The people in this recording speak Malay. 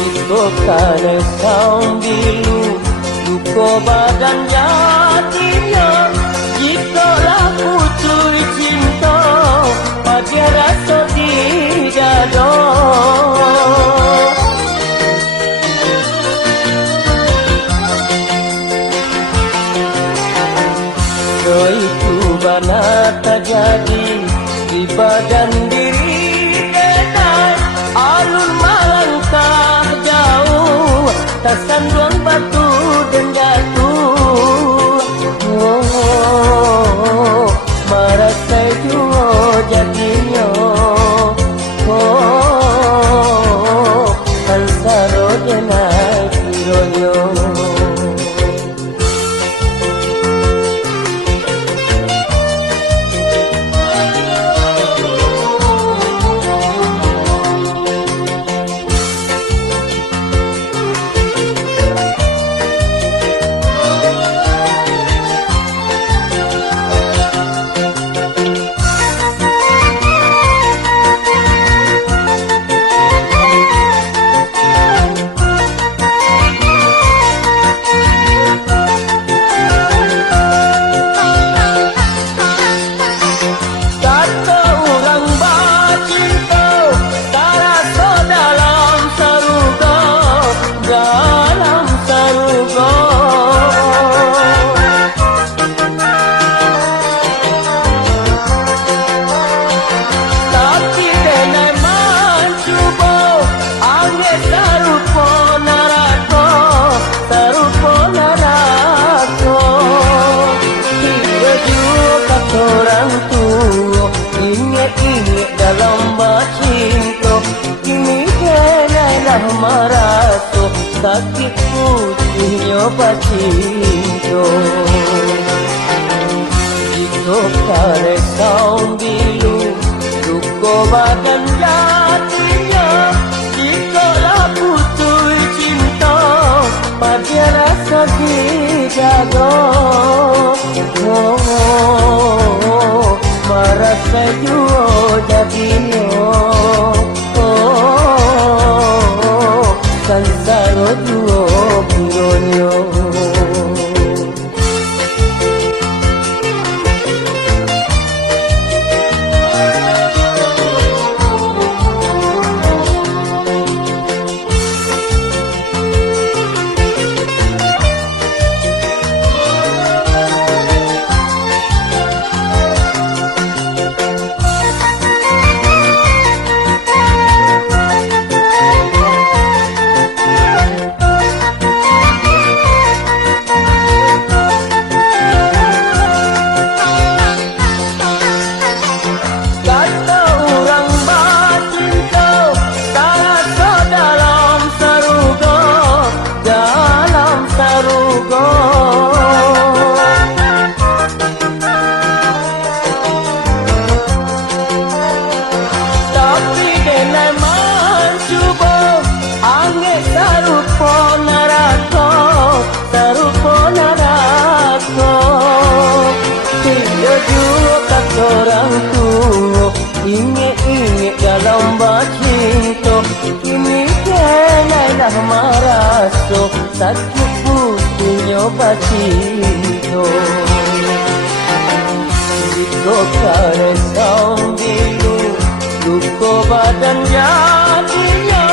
Iko kane sambilu Duko badan jadinya Jika lah putui cinta Pada rasa tidak ada Itu bana terjadi Di badan diri kedai Alun melangkah jauh Tersanduang batu dan jatuh Merasa jua jadinya Kan saro jenai kironya Marato sakit putihnya pacinto Jika kare sambilu Duko badan jatinya Jika lah putui cinta Pada rasa dijaga Merasa jua jadinya Sansaro duo pironyo Orang tua ingat-ingat dalam bacinto Kini kenailah maraso sakit putihnya bacinto Jika kare sambilu Duko badan jadinya